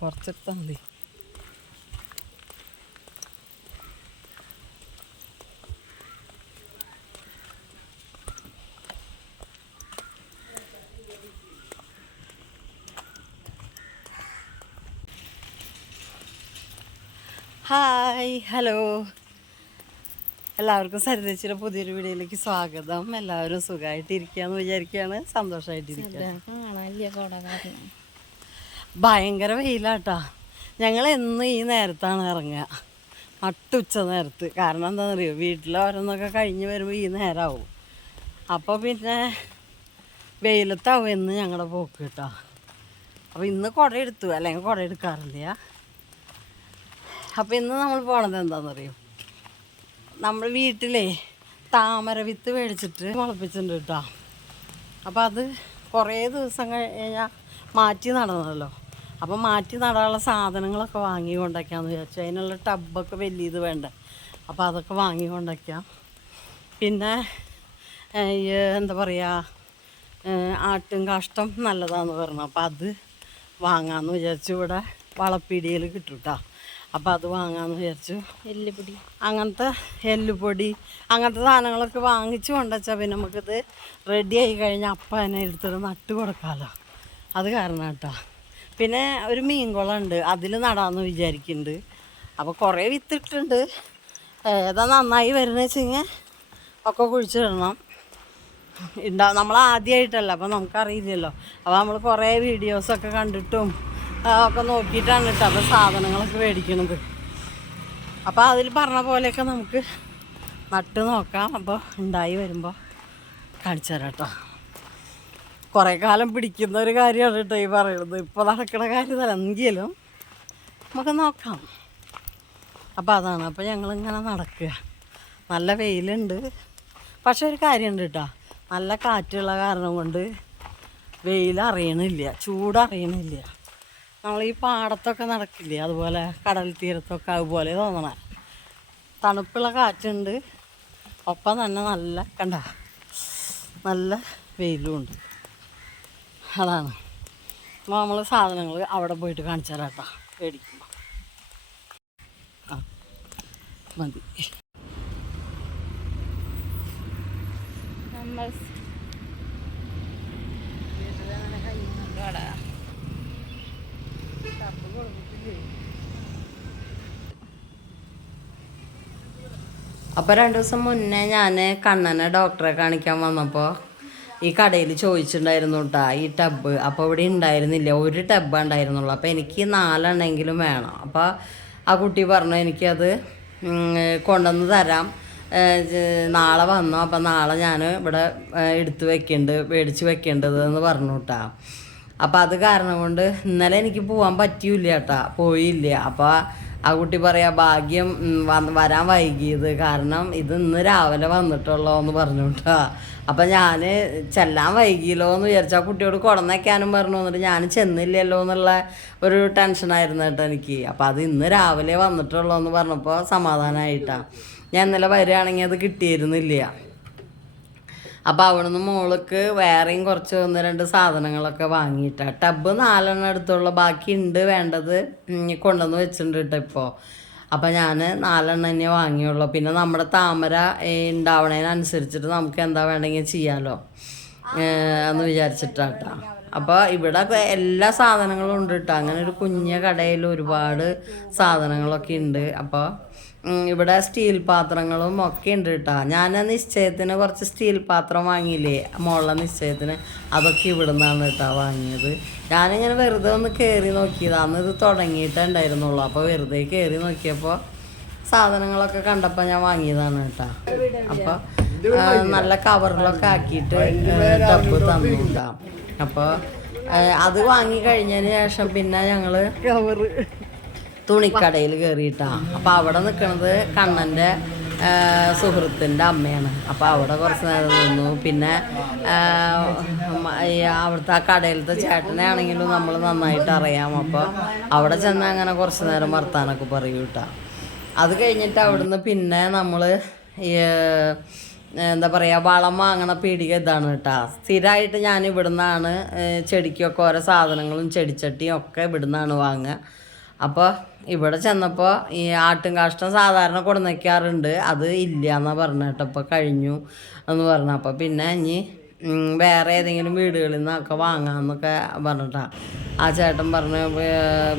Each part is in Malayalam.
കുറച്ചെടുത്താൽ മതി ഹായ് ഹലോ എല്ലാവർക്കും സരിതച്ചിയുടെ പുതിയൊരു വീഡിയോയിലേക്ക് സ്വാഗതം. എല്ലാവരും സുഖമായിട്ടിരിക്കുകയെന്ന് വിചാരിക്കുകയാണ്. സന്തോഷമായിട്ടിരിക്കുക ഭയങ്കര വെയിലാട്ടാ. ഞങ്ങൾ എന്നും ഈ നേരത്താണ് ഇറങ്ങുക. അട്ടുച്ച നേരത്ത്. കാരണം എന്താണെന്നറിയോ വീട്ടിൽ ഓരോന്നൊക്കെ കഴിഞ്ഞ് വരുമ്പോൾ ഈ നേരമാവും അപ്പോൾ പിന്നെ വെയിലത്താവും എന്ന് ഞങ്ങളുടെ പോക്ക് കേട്ടോ. അപ്പോൾ ഇന്ന് കുട എടുത്തു. അല്ലെങ്കിൽ കുട എടുക്കാറില്ല. അപ്പോൾ ഇന്ന് നമ്മൾ പോണത് എന്താണെന്നറിയോ നമ്മൾ വീട്ടിലേ താമര വിത്ത് മേടിച്ചിട്ട് മുളപ്പിച്ചിട്ടുണ്ട് കേട്ടോ. അപ്പോൾ അത് കുറേ ദിവസം കഴിഞ്ഞാൽ മാറ്റി നടണമല്ലോ അപ്പോൾ മാറ്റി നടാനുള്ള സാധനങ്ങളൊക്കെ വാങ്ങി കൊണ്ടൊക്കെയാന്ന് വിചാരിച്ചു. അതിനുള്ള ടബൊക്കെ വലിയത് വേണ്ട. അപ്പോൾ അതൊക്കെ വാങ്ങി കൊണ്ടൊക്കാം പിന്നെ എന്താ പറയുക ആട്ടും കാഷ്ടം നല്ലതാന്ന് പറഞ്ഞു. അപ്പോൾ അത് വാങ്ങാമെന്ന് വിചാരിച്ചു. ഇവിടെ വളപ്പീടിയിൽ കിട്ടും കേട്ടോ അപ്പോൾ അത് വാങ്ങാമെന്ന് വിചാരിച്ചു. എല്ലുപൊടി. അങ്ങനത്തെ എല്ലുപൊടി അങ്ങനത്തെ സാധനങ്ങളൊക്കെ വാങ്ങിച്ചു കൊണ്ടുവച്ചാൽ പിന്നെ നമുക്കിത് റെഡി ആയി കഴിഞ്ഞാൽ അപ്പം തന്നെ എടുത്തിട്ട് നട്ട് കൊടുക്കാമല്ലോ അത് കാരണം കേട്ടോ പിന്നെ ഒരു മീൻകുളം ഉണ്ട് അതിൽ നടാമെന്ന് വിചാരിക്കുന്നുണ്ട് അപ്പോൾ കുറേ വിത്തിട്ടുണ്ട് ഏതാ നന്നായി വരുന്നത് കഴിഞ്ഞാൽ ഒക്കെ കുഴിച്ചിടണം ഉണ്ടാ നമ്മൾ ആദ്യമായിട്ടല്ല അപ്പോൾ നമുക്കറിയില്ലല്ലോ. അപ്പോൾ നമ്മൾ കുറേ വീഡിയോസൊക്കെ കണ്ടിട്ടും ഒക്കെ നോക്കിയിട്ടാണ് കേട്ടോ അപ്പോൾ സാധനങ്ങളൊക്കെ മേടിക്കണത്. അപ്പോൾ അതിൽ പറഞ്ഞ പോലെയൊക്കെ നമുക്ക് നട്ട് നോക്കാം. അപ്പോൾ ഉണ്ടായി വരുമ്പോൾ കാണിച്ചു തരാം കേട്ടോ. കുറേ കാലം പിടിക്കുന്ന ഒരു കാര്യമാണ് കേട്ടോ ഈ പറയുന്നത്. ഇപ്പോൾ നടക്കുന്ന കാര്യമല്ല എങ്കിലും നമുക്ക് നോക്കാം. അപ്പോൾ അതാണ് അപ്പോൾ ഞങ്ങളിങ്ങനെ നടക്കുക. നല്ല വെയിലുണ്ട്. പക്ഷെ ഒരു കാര്യമുണ്ട് കേട്ടോ. നല്ല കാറ്റുള്ള കാരണം കൊണ്ട് വെയിൽ അറിയണില്ല ചൂട് അറിയണില്ല. നമ്മൾ ഈ പാടത്തൊക്കെ നടക്കില്ലേ അതുപോലെ കടൽ തീരത്തൊക്കെ അതുപോലെ തോന്നണ. തണുപ്പുള്ള കാറ്റുണ്ട്. ഒപ്പം തന്നെ നല്ല കണ്ട? നല്ല വെയിലും ഉണ്ട്. അതാണ്. അപ്പോൾ നമ്മൾ സാധനങ്ങൾ അവിടെ പോയിട്ട് കാണിച്ചു തരാം കേട്ടോ മേടിക്കുമ്പോൾ ആ മതി. നമ്മൾ അപ്പോൾ രണ്ട് ദിവസം മുന്നേ ഞാൻ കണ്ണനെ ഡോക്ടറെ കാണിക്കാൻ വന്നപ്പോൾ ഈ കടയിൽ ചോദിച്ചിട്ടുണ്ടായിരുന്നു കേട്ടോ ഈ ടബ് അപ്പോൾ ഇവിടെ ഉണ്ടായിരുന്നില്ല. ഒരു ടബ് ഉണ്ടായിരുന്നുള്ളൂ അപ്പോൾ എനിക്ക് നാലെണ്ണെങ്കിലും വേണം. അപ്പോൾ ആ കുട്ടി പറഞ്ഞു എനിക്കത് കൊണ്ടുവന്ന് തരാം. നാളെ വന്നു. അപ്പം നാളെ ഞാൻ ഇവിടെ എടുത്ത് വെക്കേണ്ട മേടിച്ച് വെക്കേണ്ടത് എന്ന് പറഞ്ഞു കേട്ടാ അപ്പം അത് കാരണം കൊണ്ട് ഇന്നലെ എനിക്ക് പോകാൻ പറ്റിയില്ല കേട്ടാ പോയില്ല. അപ്പോൾ ആ കുട്ടി പറയാ ഭാഗ്യം വരാൻ വൈകിയത്. കാരണം ഇത് ഇന്ന് രാവിലെ വന്നിട്ടുള്ളൂ എന്ന് പറഞ്ഞു കേട്ടാ അപ്പം ഞാൻ ചെല്ലാൻ വൈകിയല്ലോ എന്ന് വിചാരിച്ചു കുട്ടിയോട് കുടന്നേക്കാനും പറഞ്ഞു. എന്നിട്ട് ഞാൻ ചെന്നില്ലല്ലോ എന്നുള്ള ഒരു ടെൻഷനായിരുന്നു കേട്ടോ എനിക്ക്. അപ്പം അത് ഇന്ന് രാവിലെ വന്നിട്ടുള്ളൂ എന്ന് പറഞ്ഞപ്പോൾ സമാധാനമായിട്ടാ ഞാൻ ഇന്നലെ വരികയാണെങ്കിൽ അത് കിട്ടിയിരുന്നില്ല. അപ്പോൾ അവിടുന്ന് മോൾക്ക് വേറെയും കുറച്ച് ഒന്ന് രണ്ട് സാധനങ്ങളൊക്കെ വാങ്ങിയിട്ടാ. ടബ് നാലെണ്ണം എടുത്തുള്ള. ബാക്കി ഉണ്ട് വേണ്ടത് കൊണ്ടുവന്ന് വെച്ചിട്ടുണ്ട് കേട്ടോ ഇപ്പോൾ അപ്പം ഞാൻ നാലെണ്ണം തന്നെ വാങ്ങിയുള്ളൂ. പിന്നെ നമ്മുടെ താമര ഉണ്ടാവണതിനനുസരിച്ചിട്ട് നമുക്ക് എന്താ വേണമെങ്കിൽ ചെയ്യാമല്ലോ എന്ന് വിചാരിച്ചിട്ടാട്ടാ. അപ്പോൾ ഇവിടെ എല്ലാ സാധനങ്ങളും ഉണ്ട് കേട്ടോ അങ്ങനെ ഒരു കുഞ്ഞ കടയിൽ ഒരുപാട് സാധനങ്ങളൊക്കെ ഉണ്ട് അപ്പോൾ ഇവിടെ സ്റ്റീൽ പാത്രങ്ങളും ഒക്കെ ഉണ്ട് കേട്ടോ. ഞാൻ നിശ്ചയത്തിന് കുറച്ച് സ്റ്റീൽ പാത്രം വാങ്ങിയില്ലേ? മുകളിലെ നിശ്ചയത്തിന് അതൊക്കെ ഇവിടെ നിന്നാണ് കേട്ടോ വാങ്ങിയത്. ഞാനിങ്ങനെ വെറുതെ ഒന്ന് കയറി നോക്കിയത്. അന്ന് ഇത് തുടങ്ങിയിട്ടേ ഉണ്ടായിരുന്നുള്ളൂ. അപ്പോൾ വെറുതെ കയറി നോക്കിയപ്പോൾ സാധനങ്ങളൊക്കെ കണ്ടപ്പോൾ ഞാൻ വാങ്ങിയതാണ് കേട്ടോ. അപ്പോൾ നല്ല കവറിലൊക്കെ ആക്കിയിട്ട് ടബ് തന്നു കേട്ടോ. അപ്പോൾ അത് വാങ്ങി കഴിഞ്ഞതിന് ശേഷം പിന്നെ ഞങ്ങൾ തുണിക്കടയിൽ കയറിയിട്ടാ അപ്പം അവിടെ നിൽക്കുന്നത് കണ്ണന്റെ സുഹൃത്തിന്റെ അമ്മയാണ്. അപ്പോൾ അവിടെ കുറച്ച് നേരം നിന്നു. പിന്നെ അവിടുത്തെ ആ കടയിലത്തെ ചേട്ടനെ ആണെങ്കിലും നമ്മൾ നന്നായിട്ട് അറിയാം. അപ്പോൾ അവിടെ ചെന്ന് അങ്ങനെ കുറച്ച് നേരം വർത്താനൊക്കെ പറയൂ കേട്ടോ. അത് കഴിഞ്ഞിട്ട് അവിടുന്ന് പിന്നെ നമ്മൾ എന്താ പറയുക വളം വാങ്ങണ പീടിക ഇതാണ് കേട്ടോ. സ്ഥിരമായിട്ട് ഞാൻ ഇവിടുന്നാണ് ചെടിക്കൊക്കെ ഓരോ സാധനങ്ങളും ചെടിച്ചട്ടിയും ഒക്കെ ഇവിടുന്നാണ് വാങ്ങുക അപ്പോൾ ഇവിടെ ചെന്നപ്പോൾ ഈ ആട്ടും കാഷ്ടം സാധാരണ കൊടുന്നയ്ക്കാറുണ്ട് അത് ഇല്ല എന്നാണ് പറഞ്ഞു കേട്ടോ. ഇപ്പോൾ കഴിഞ്ഞു എന്ന് പറഞ്ഞു. അപ്പോൾ പിന്നെ ഇനി വേറെ ഏതെങ്കിലും വീടുകളിൽ നിന്നൊക്കെ വാങ്ങാമെന്നൊക്കെ പറഞ്ഞിട്ടാ. ആ ചേട്ടൻ പറഞ്ഞ "വേ-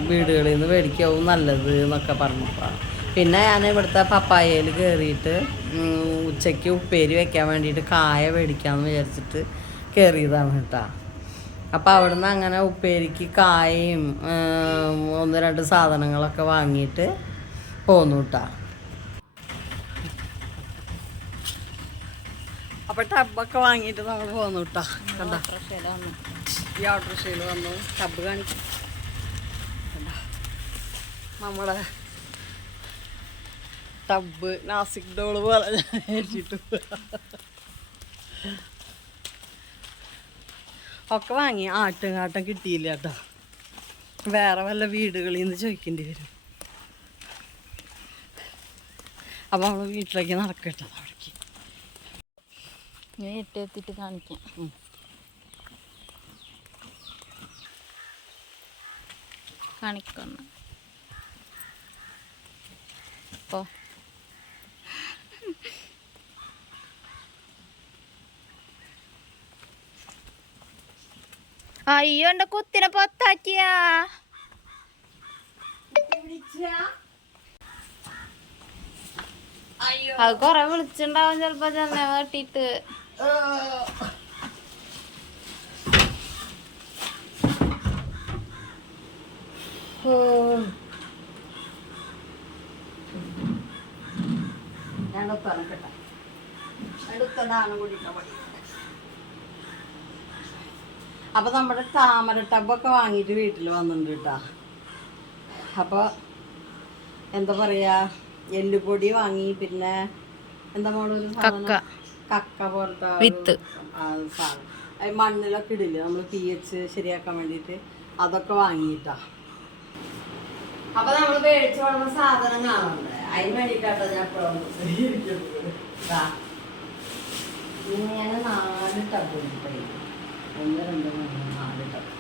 വീടുകളിൽ നിന്ന് മേടിക്കാവും നല്ലത് എന്നൊക്കെ പറഞ്ഞപ്പോൾ പിന്നെ ഞാൻ ഇവിടുത്തെ പപ്പായയിൽ കയറിയിട്ട് ഉച്ചയ്ക്ക് ഉപ്പേരി വെക്കാൻ വേണ്ടിയിട്ട് കായ മേടിക്കാമെന്ന് വിചാരിച്ചിട്ട് കയറിയതാണ് കേട്ടോ. അപ്പോൾ അവിടുന്ന് അങ്ങനെ ഉപ്പേരിക്ക് കായയും ഒന്ന് രണ്ട് സാധനങ്ങളൊക്കെ വാങ്ങിയിട്ട് പോന്നു കേട്ടാ അപ്പോൾ ടബൊക്കെ വാങ്ങിയിട്ട് നമ്മൾ പോന്നു കേട്ടോ കണ്ടോ? ഈ ഓട്ടോറിക്ഷയിൽ വന്നു. ടബ് കാണിക്കും. കണ്ടോ? നമ്മുടെ ടബ് നാസിക് ഡോൾ പോലെ ഏറ്റിട്ട് ഒക്കെ വാങ്ങി ആട്ടും കാട്ടും കിട്ടിയില്ല കേട്ടോ. വേറെ വല്ല വീടുകളിൽ നിന്ന് ചോദിക്കേണ്ടി വരും. അപ്പോൾ നമ്മൾ വീട്ടിലേക്ക് നടക്കട്ടോ അവിടേക്ക്. ഞാൻ എട്ട് എത്തിയിട്ട് കാണിക്കാം. കാണിക്കുന്നു. അപ്പോൾ അയ്യോ എന്റെ കുത്തിനെ പൊത്താക്കിയാ. അത് കൊറേ വിളിച്ചിണ്ടാവും ചെലപ്പോ ചെന്ന വെട്ടിട്ട്. ഞങ്ങൾ തുറക്കട്ടെ. അടുത്തതാണ് കൂടി അപ്പൊ നമ്മുടെ താമര ടബൊക്കെ വാങ്ങിയിട്ട് വീട്ടിൽ വന്നിട്ടുണ്ട് കേട്ടാ. അപ്പൊ എന്താ പറയാ എല്ലുപൊടി വാങ്ങി പിന്നെ എന്താ മോളൊരു? കക്ക. കക്ക പോലത്തെ വിത്ത്. സാധനം. മണ്ണിലൊക്കെ ഇടില്ല നമ്മൾ പി എച്ച് ശരിയാക്കാൻ വേണ്ടിയിട്ട് അതൊക്കെ വാങ്ങിയിട്ടാ. അപ്പൊ നമ്മൾ മേടിച്ചു വളർന്ന സാധനം കാണുന്നുണ്ട് അതിന് വേണ്ടിട്ടാട്ടോ ഞാൻ ഇങ്ങനെ നാല് ടബ് ഒന്ന് രണ്ട് മൂന്ന് നാല് ടബ്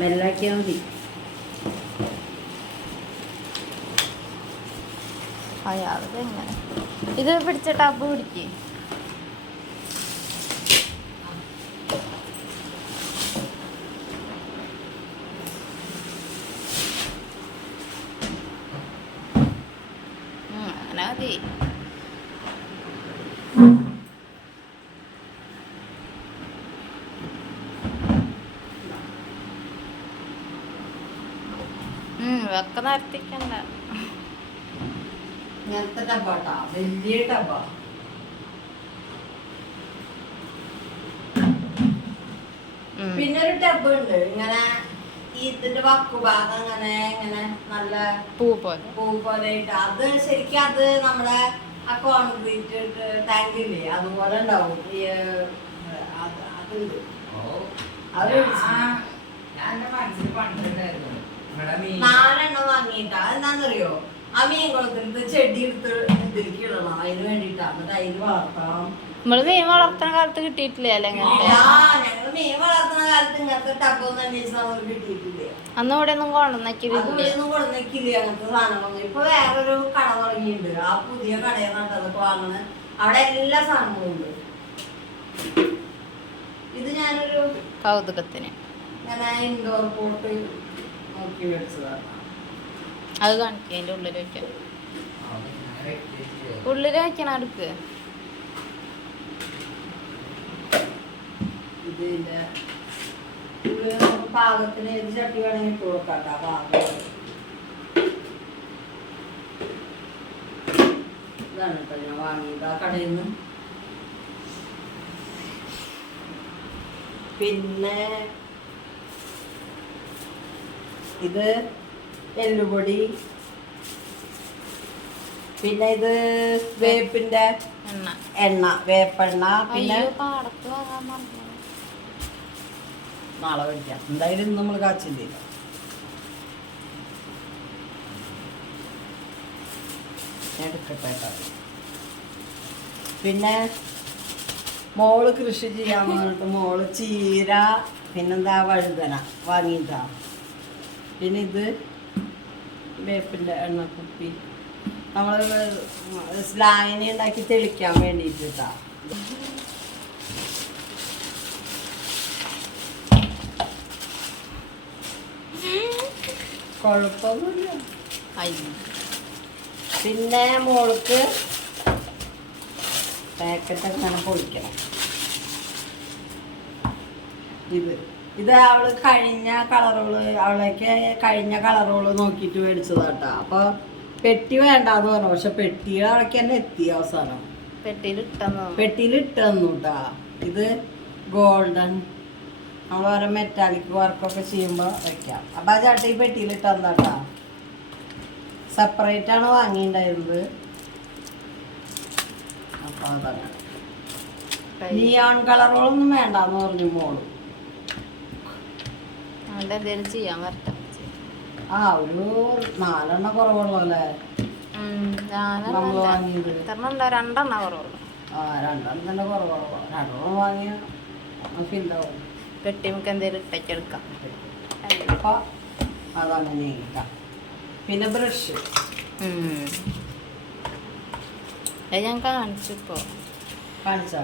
മെല്ലാക്കിയാൽ മതി. അയാളത് എങ്ങനെ ഇത് പിടിച്ച ടബ് പിടിക്കേ. ഉം, വെക്ക നിരത്തിക്കണ്ട ഇങ്ങനത്തെ ടബാട്ടാ വലിയ ടബാ പിന്നെ ഒരു ടബ് ഉണ്ട്. ഇങ്ങനെ ഈ ഇതിന്റെ വക്കുഭാഗം ഇങ്ങനെ ഇങ്ങനെ നല്ല പൂ പോലെ. പൂ പോലെ ഇട്ട് അത് ശരിക്കും അത് നമ്മുടെ ആ കോൺക്രീറ്റ് ടാങ്ക് ഇല്ലേ? അതുപോലെ ഉണ്ടാവും. ഈ അതുണ്ട്. അത് നാലെണ്ണം വാങ്ങിയിട്ടാ. അതെന്താന്നറിയോ? ആ മീൻ കുളത്തിൽ ചെടി എടുത്ത് ഇതിലേക്ക് ഇടണം അതിന് വേണ്ടിട്ടാ എന്നിട്ട് അതിന് വളർത്താം നമ്മൾ മീൻ വളർത്തുന്ന കാലത്ത് കിട്ടിയിട്ടില്ലേ അല്ലെ ഞങ്ങൾ മീൻ വളർത്തുന്ന കാലത്ത് ഇങ്ങനത്തെ നമുക്ക് കിട്ടിയിട്ടില്ല. അന്ന് ഇവിടെ ഒന്നും കൊടുന്നിക്കില്ല അങ്ങനത്തെ സാധനങ്ങളൊന്നും. ഇപ്പൊ വേറൊരു കട തുടങ്ങിയിട്ടുണ്ട്. ആ പുതിയ കടയാണ് അവിടെ എല്ലാ സാധനങ്ങളും ഉണ്ട്. ഇത് ഞാനൊരു കൗതുകത്തിന്. ഞാൻ ഇൻഡോർ പോട്ട് നോക്കി മേടിച്ചതാണ്. അത് കാണിക്കുക ഉള്ളിൽ വെക്കാൻ ഉള്ളിൽ വെക്കണം അടുക്ക് ഇതാണ് ഞാൻ കടയിൽ നിന്ന് പിന്നെ ഇത് എല്ലുപൊടി പിന്നെ ഇത് വേപ്പിന്റെ എണ്ണ. വേപ്പെണ്ണ. പിന്നെ നാളെ മേടിക്കാം എന്തായാലും നമ്മൾ കാച്ചില്ല? എടുക്കട്ടെ പിന്നെ മോൾ കൃഷി ചെയ്യാൻ പറഞ്ഞിട്ട് മോൾ ചീര പിന്നെന്താ വഴുതന വാങ്ങിയിട്ടാ. പിന്നെ ഇത് വേപ്പിന്റെ എണ്ണ കുപ്പി. നമ്മൾ സ്ലായനി ഉണ്ടാക്കി തെളിക്കാൻ വേണ്ടിയിട്ടാ കുഴപ്പമൊന്നുമില്ല പിന്നെ മോൾക്ക് പാക്കറ്റ് അങ്ങനെ പൊളിക്കണം. ഇത്. ഇത് അവൾ കഴിഞ്ഞ കളറുകൾ അവളേക്ക് കഴിഞ്ഞ കളറുകൾ നോക്കിയിട്ട് മേടിച്ചതാട്ടാ. അപ്പൊ പെട്ടി വേണ്ടാന്ന് പറഞ്ഞു. പക്ഷെ പെട്ടി അവളേക്ക് തന്നെ എത്തി അവസാനം. പെട്ടിയിൽ ഇട്ടു കേട്ടാ ഇത് ഗോൾഡൻ. നമ്മൾ ഓരോ മെറ്റാലിക് വർക്കൊക്കെ ചെയ്യുമ്പോൾ വെക്കാം. അപ്പം ആ ചട്ടി പെട്ടിയിൽ ഇട്ട് സെപ്പറേറ്റ് ആണ് വാങ്ങിയിട്ടുണ്ടായിരുന്നത്. അപ്പോൾ അതങ്ങനെ. നിയോൺ കളറുകളൊന്നും വേണ്ടാന്ന് പറഞ്ഞു മോൾ. ചെയ്യാൻ വരട്ടെ. ആ ഒരു നാലെണ്ണ കുറവുള്ളൂ അല്ലേ രണ്ടെണ്ണ കുറവുള്ളൂ. ആ രണ്ടെണ്ണം തന്നെ കുറവുള്ളൂ. രണ്ടെണ്ണം വാങ്ങിയ ഫില്ലാവും. പെട്ടി നമുക്ക് എന്തേലും ഇട്ടേക്കെടുക്കാം അപ്പൊ അതാണ് നീക്ക പിന്നെ ബ്രഷ്. അത് ഞാൻ കാണിച്ചു ഇപ്പോ. കാണിച്ചാ?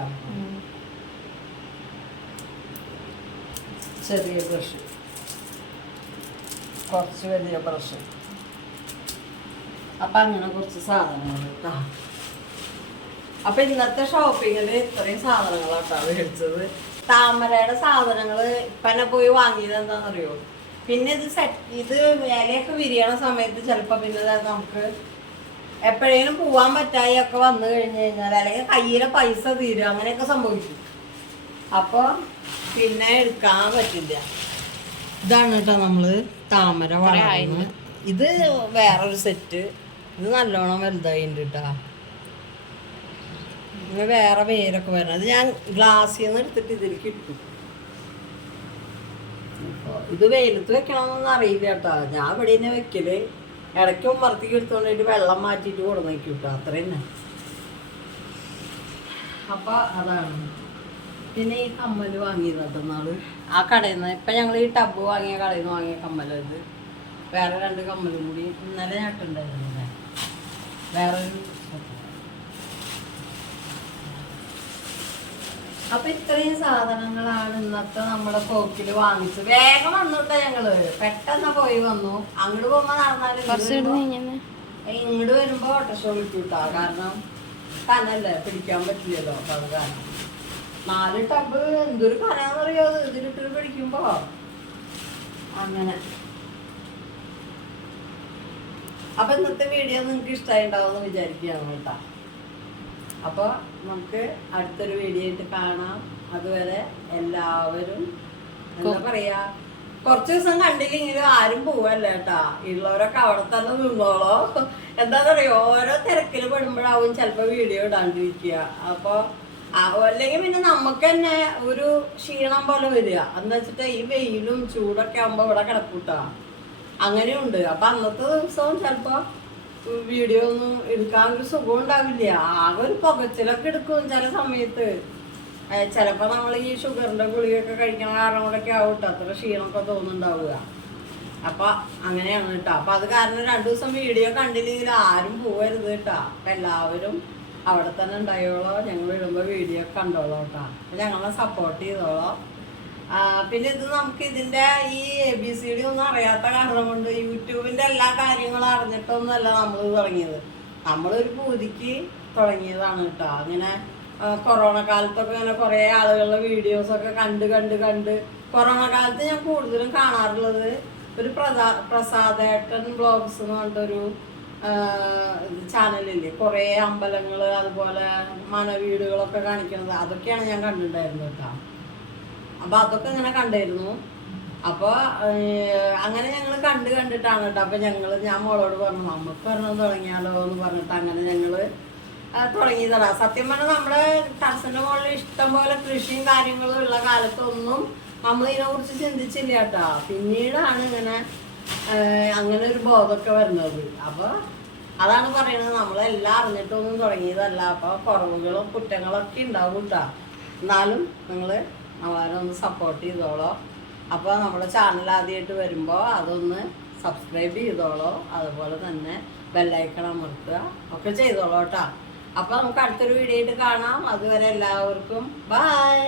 ചെറിയ ബ്രഷ്. കുറച്ച് വലിയ ബ്രഷ് അപ്പൊ അങ്ങനെ കുറച്ച് സാധനങ്ങൾ കേട്ടോ. അപ്പൊ ഇന്നത്തെ ഷോപ്പിങ്ങിൽ ഇത്രയും സാധനങ്ങളാട്ടോ മേടിച്ചത്. താമരയുടെ സാധനങ്ങൾ ഇപ്പന്നെ പോയി വാങ്ങിയത് എന്താണെന്നറിയോ? പിന്നെ ഇത് സെറ്റ് ഇത് വേലയൊക്കെ വിരിയണ സമയത്ത് ചിലപ്പോ പിന്നെ നമുക്ക് എപ്പോഴേലും പോവാൻ പറ്റായി ഒക്കെ വന്നു കഴിഞ്ഞു കഴിഞ്ഞാൽ അല്ലെങ്കിൽ കയ്യിലെ പൈസ തീരും അങ്ങനെയൊക്കെ സംഭവിക്കും. അപ്പോൾ പിന്നെ എടുക്കാൻ പറ്റില്ല. ഇതാണ് കേട്ടോ നമ്മൾ താമര വളർന്ന്. ഇത് വേറൊരു സെറ്റ്. ഇത് നല്ലോണം വലുതായിട്ടുണ്ട് കേട്ടാ ഇങ്ങനെ വേറെ പേരൊക്കെ വരണം. അത് ഞാൻ ഗ്ലാസ്സിൽ നിന്ന് എടുത്തിട്ട് ഇതിലേക്ക് ഇട്ടു ഇത് വെയിലത്ത് വെക്കണമെന്നൊന്നും അറിയില്ല കേട്ടോ ഞാൻ ഇവിടെ തന്നെ വെക്കൽ. ഇടയ്ക്ക് ഉമ്മറത്തേക്ക് എടുത്തോണ്ടിട്ട് വെള്ളം മാറ്റിയിട്ട് കൊടുന്നേക്കും കേട്ടോ അത്ര തന്നെ അപ്പൊ അതാണ്. പിന്നെ ഈ കമ്മൽ വാങ്ങിയത് നാൾ. ആ കടയിൽ നിന്ന് ഇപ്പൊ ഞങ്ങൾ ഈ ടബ് വാങ്ങിയ കടയിൽ നിന്ന് വാങ്ങിയ കമ്മൽ ഇത്. വേറെ രണ്ട് കമ്മലും കൂടി ഇന്നലെ ഞട്ടുണ്ടായിരുന്നു വേറൊരു വേറെ ഒരു അപ്പൊ ഇത്രയും സാധനങ്ങളാണ് ഇന്നത്തെ നമ്മുടെ പോക്കിൽ വാങ്ങിച്ചത്. വേഗം വന്നുട്ടോ ഞങ്ങൾ. പെട്ടെന്ന് പോയി വന്നു. അങ്ങോട്ട് പോകുമ്പോ നടന്നാലും ഇങ്ങോട്ട് വരുമ്പോ ഓട്ടോഷോ വിട്ടു കാരണം തന്നല്ലേ പിടിക്കാൻ പറ്റില്ലല്ലോ. അപ്പൊ അത് കാരണം. നാല് ടബ് എന്തൊരു കനാന്നറിയോ ഇതിലിട്ട് പിടിക്കുമ്പോ അങ്ങനെ. അപ്പൊ ഇന്നത്തെ വീഡിയോ നിങ്ങൾക്ക് ഇഷ്ടമായിണ്ടാവും വിചാരിക്കുകയാണ് കേട്ടാ. അപ്പൊ നമുക്ക് അടുത്തൊരു വീഡിയോ ആയിട്ട് കാണാം. അതുവരെ എല്ലാവരും എന്താ പറയാ കുറച്ച് ദിവസം കണ്ടില്ലെങ്കിലും ആരും പോവല്ലേ കേട്ടാ. ഉള്ളവരൊക്കെ അവിടെ തന്നെ നിന്നോളോ. എന്താ പറയാ ഓരോ തിരക്കിൽ പെടുമ്പോഴാവും ചിലപ്പോ വീഡിയോ ഇടാണ്ടിരിക്കുക. അപ്പൊ അല്ലെങ്കിൽ പിന്നെ നമുക്ക് തന്നെ ഒരു ക്ഷീണം പോലെ വരിക. എന്താ വെച്ചിട്ട് ഈ വെയിലും ചൂടൊക്കെ ആകുമ്പോൾ ഇവിടെ കിടക്കൂട്ടാ. അങ്ങനെയുണ്ട്. അപ്പൊ അന്നത്തെ ദിവസവും ചിലപ്പോ വീഡിയോ ഒന്നും എടുക്കാൻ ഒരു സുഖം ഉണ്ടാവില്ല. ആകെ ഒരു പുകച്ചിലൊക്കെ എടുക്കും ചില സമയത്ത്. ചിലപ്പോ നമ്മൾ ഈ ഷുഗറിന്റെ ഗുളികയൊക്കെ കഴിക്കണ കാരണം കൊണ്ടൊക്കെ ആവും കേട്ടോ അത്ര ക്ഷീണമൊക്കെ തോന്നുന്നുണ്ടാവുക. അപ്പൊ അങ്ങനെയാണ് കേട്ടോ. അപ്പൊ അത് കാരണം രണ്ടു ദിവസം വീഡിയോ കണ്ടില്ലെങ്കിൽ ആരും പോവരുത് കേട്ടോ. അപ്പൊ എല്ലാവരും അവിടെ തന്നെ ഉണ്ടായോളോ ഞങ്ങൾ ഇടുമ്പോ വീഡിയോ കണ്ടോളോ കേട്ടോ ഞങ്ങളെ സപ്പോർട്ട് ചെയ്തോളോ. പിന്നെ ഇത് നമുക്ക് ഇതിന്റെ ഈ എ ബി സി ഡി ഒന്നും അറിയാത്ത കാരണം കൊണ്ട് യൂട്യൂബിന്റെ എല്ലാ കാര്യങ്ങളും അറിഞ്ഞിട്ടൊന്നുമല്ല നമ്മൾ തുടങ്ങിയത്. നമ്മളൊരു പൂതിക്ക് തുടങ്ങിയതാണ് കേട്ടോ അങ്ങനെ കൊറോണ കാലത്തൊക്കെ ഇങ്ങനെ കുറേ ആളുകളുടെ വീഡിയോസ് ഒക്കെ കണ്ട് കണ്ട് കണ്ട്. കൊറോണ കാലത്ത് ഞാൻ കൂടുതലും കാണാറുള്ളത് ഒരു പ്രസാ പ്രസാദേട്ടൻ ബ്ലോഗ്സ് എന്ന് പറഞ്ഞിട്ടൊരു ചാനലില്ലേ? കുറേ അമ്പലങ്ങൾ അതുപോലെ മനവീടുകളൊക്കെ കാണിക്കുന്നത്. അതൊക്കെയാണ് ഞാൻ കണ്ടിട്ടുണ്ടായിരുന്നത് കേട്ടോ. അപ്പൊ അതൊക്കെ ഇങ്ങനെ കണ്ടായിരുന്നു അപ്പോൾ അങ്ങനെ ഞങ്ങൾ കണ്ട് കണ്ടിട്ടാണ് കേട്ടോ. അപ്പോൾ ഞങ്ങൾ ഞാൻ മോളോട് പറഞ്ഞു നമുക്ക് ഒരെണ്ണം തുടങ്ങിയാലോ എന്ന് പറഞ്ഞിട്ട് അങ്ങനെ ഞങ്ങൾ തുടങ്ങിയതാണ് തുടങ്ങിയതാ. സത്യം പറഞ്ഞാൽ നമ്മുടെ ടെറസിന്റെ മുകളിൽ ഇഷ്ടം പോലെ കൃഷിയും കാര്യങ്ങളും ഉള്ള കാലത്തൊന്നും നമ്മൾ ഇതിനെക്കുറിച്ച് ചിന്തിച്ചില്ല കേട്ടോ. പിന്നീടാണ് ഇങ്ങനെ അങ്ങനെ ഒരു ബോധമൊക്കെ വരുന്നത്. അപ്പൊ അതാണ് പറയുന്നത് നമ്മളെല്ലാം അറിഞ്ഞിട്ടൊന്നും തുടങ്ങിയതല്ല. അപ്പൊ കുറവുകളും കുറ്റങ്ങളൊക്കെ ഉണ്ടാവും കേട്ടോ എന്നാലും നിങ്ങൾ നമ്മളെ ഒന്ന് സപ്പോർട്ട് ചെയ്തോളോ. അപ്പോൾ നമ്മുടെ ചാനൽ ആദ്യമായിട്ട് വരുമ്പോൾ അതൊന്ന് സബ്സ്ക്രൈബ് ചെയ്തോളോ. അതുപോലെ തന്നെ ബെല്ലൈക്കൺ അമർത്തുക. ഒക്കെ ചെയ്തോളോ കേട്ടോ അപ്പോൾ നമുക്ക് അടുത്തൊരു വീഡിയോ ആയിട്ട് കാണാം. അതുവരെ എല്ലാവർക്കും ബൈ